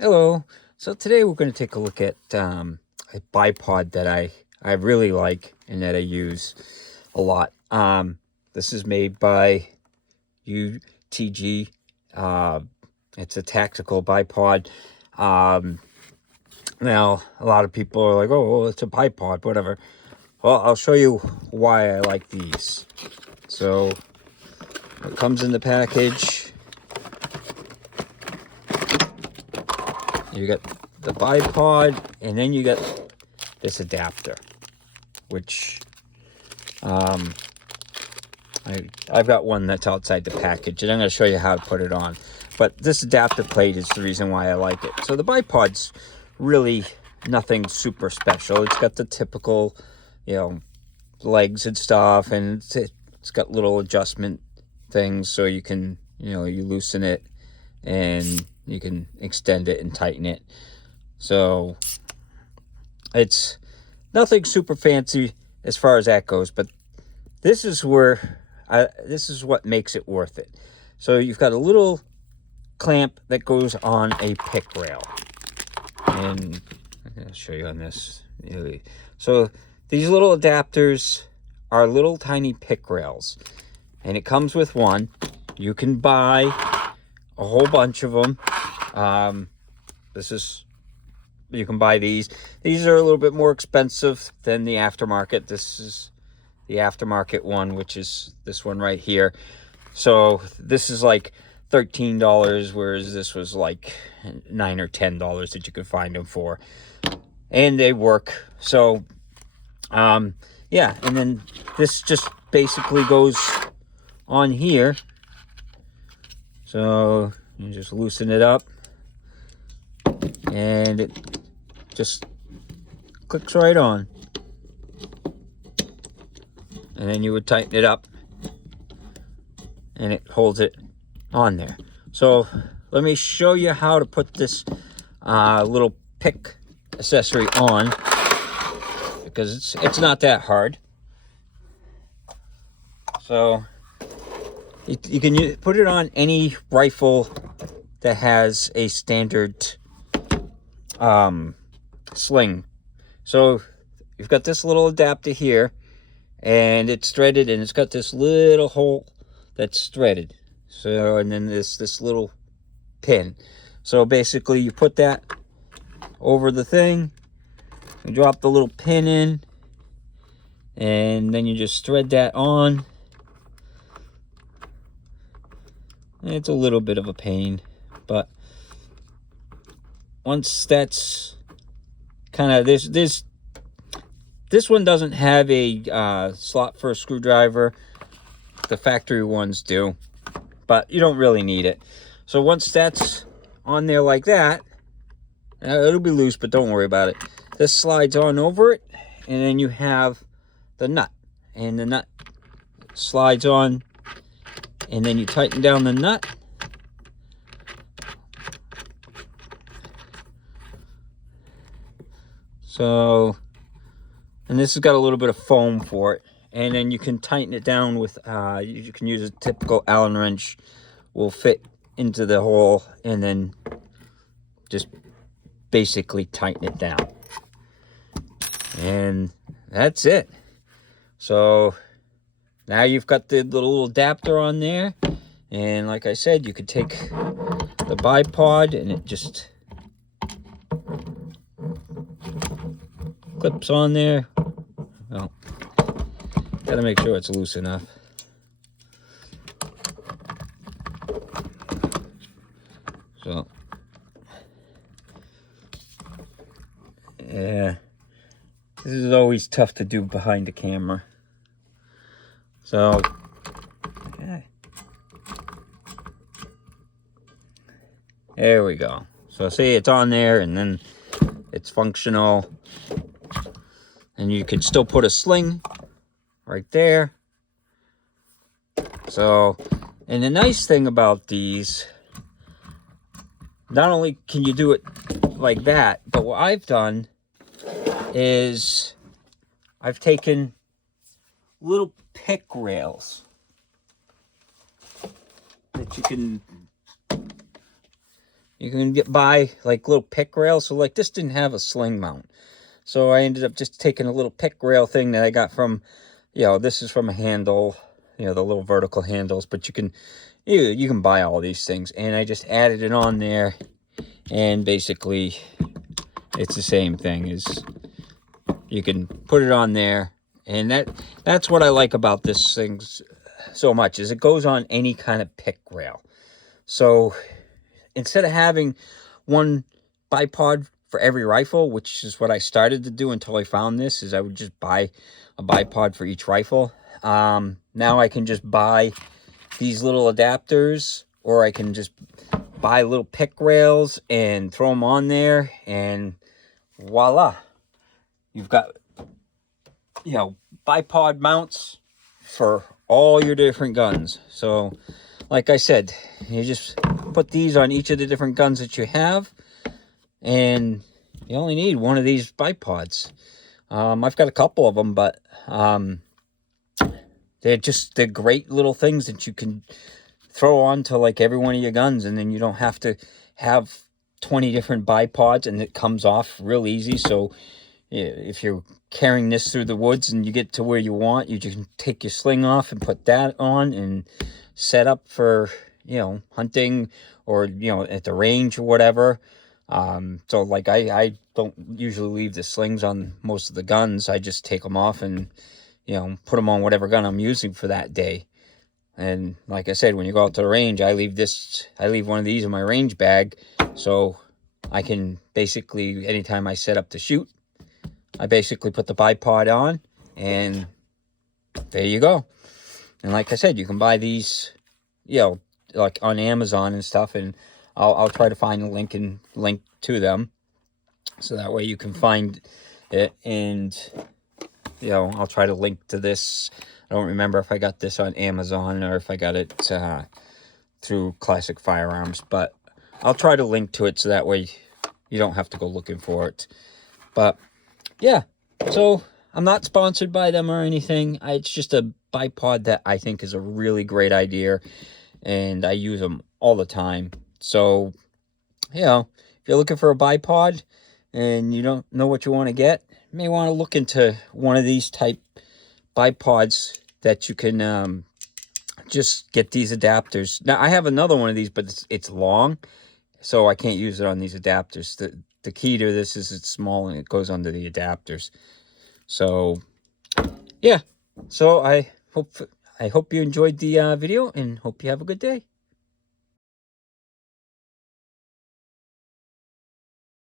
Hello. So today we're going to take a look at a bipod that I really like and that I use a lot. This is made by UTG. It's a tactical bipod. Now, a lot of people are like, oh, well, it's a bipod, whatever. Well, I'll show you why I like these. So it comes in the package. You got the bipod, and then you got this adapter, which I've got one that's outside the package, and I'm going to show you how to put it on. But this adapter plate is the reason why I like it. So the bipod's really nothing super special. It's got the typical, legs and stuff, and it's got little adjustment things so you can, you loosen it and you can extend it and tighten it. So it's nothing super fancy as far as that goes, but this is where this is what makes it worth it. So you've got a little clamp that goes on a pick rail, and I'm going to show you on this. So these little adapters are little tiny pick rails, and it comes with one. You can buy a whole bunch of them. You can buy these. These are a little bit more expensive than the aftermarket. This is the aftermarket one, which is this one right here. So this is like $13, whereas this was like $9 or $10 that you could find them for. And they work. So, yeah, and then this just basically goes on here. So you just loosen it up, and it just clicks right on. And then you would tighten it up, and it holds it on there. So let me show you how to put this little pick accessory on, because it's not that hard. So you can put it on any rifle that has a standard sling. So you've got this little adapter here, and it's threaded, and it's got this little hole that's threaded. So, and then this little pin. So basically you put that over the thing, you drop the little pin in, and then you just thread that on. It's a little bit of a pain, but once that's kind of this one doesn't have a slot for a screwdriver. The factory ones do, but you don't really need it. So once that's on there like that, it'll be loose, but don't worry about it. This slides on over it, and then you have the nut, and the nut slides on, and then you tighten down the nut. So, and this has got a little bit of foam for it, and then you can tighten it down with you can use a typical Allen wrench. Will fit into the hole, and then just basically tighten it down, and that's it. So now you've got the little adapter on there, and like I said, you could take the bipod, and it just clips on there. Well, gotta make sure it's loose enough. So, yeah, this is always tough to do behind the camera. So, okay. There we go. So see, it's on there, and then it's functional. And you can still put a sling right there. So, and the nice thing about these, not only can you do it like that, but what I've done is I've taken little pick rails that you can You can get by like little pick rails. So like this didn't have a sling mount. So I ended up just taking a little pick rail thing that I got from, this is from a handle, the little vertical handles, but you can buy all these things. And I just added it on there, and basically it's the same thing. Is you can put it on there, and that's what I like about this thing so much, is it goes on any kind of pick rail. So instead of having one bipod for every rifle, which is what I started to do until I found this, is I would just buy a bipod for each rifle. Now I can just buy these little adapters, or I can just buy little pick rails and throw them on there, and voila, you've got bipod mounts for all your different guns. So like I said, you just put these on each of the different guns that you have, and you only need one of these bipods. I've got a couple of them, but they're great little things that you can throw on to like every one of your guns, and then you don't have to have 20 different bipods, and it comes off real easy. So if you're carrying this through the woods and you get to where you want, you just take your sling off and put that on and set up for hunting, or at the range or whatever. So like I don't usually leave the slings on most of the guns. I just take them off and put them on whatever gun I'm using for that day. And like I said, when you go out to the range, I leave one of these in my range bag, so I can basically, anytime I set up to shoot, I basically put the bipod on, and there you go. And like I said, you can buy these, like on Amazon and stuff, and I'll try to find a link to them, so that way you can find it. And I'll try to link to this. I don't remember if I got this on Amazon or if I got it through Classic Firearms, but I'll try to link to it so that way you don't have to go looking for it. But yeah, so I'm not sponsored by them or anything. It's just a bipod that I think is a really great idea, and I use them all the time. So, if you're looking for a bipod and you don't know what you want to get, you may want to look into one of these type bipods that you can just get these adapters. Now, I have another one of these, but it's long, so I can't use it on these adapters. The key to this is it's small and it goes under the adapters. So, yeah. So I hope you enjoyed the video, and hope you have a good day.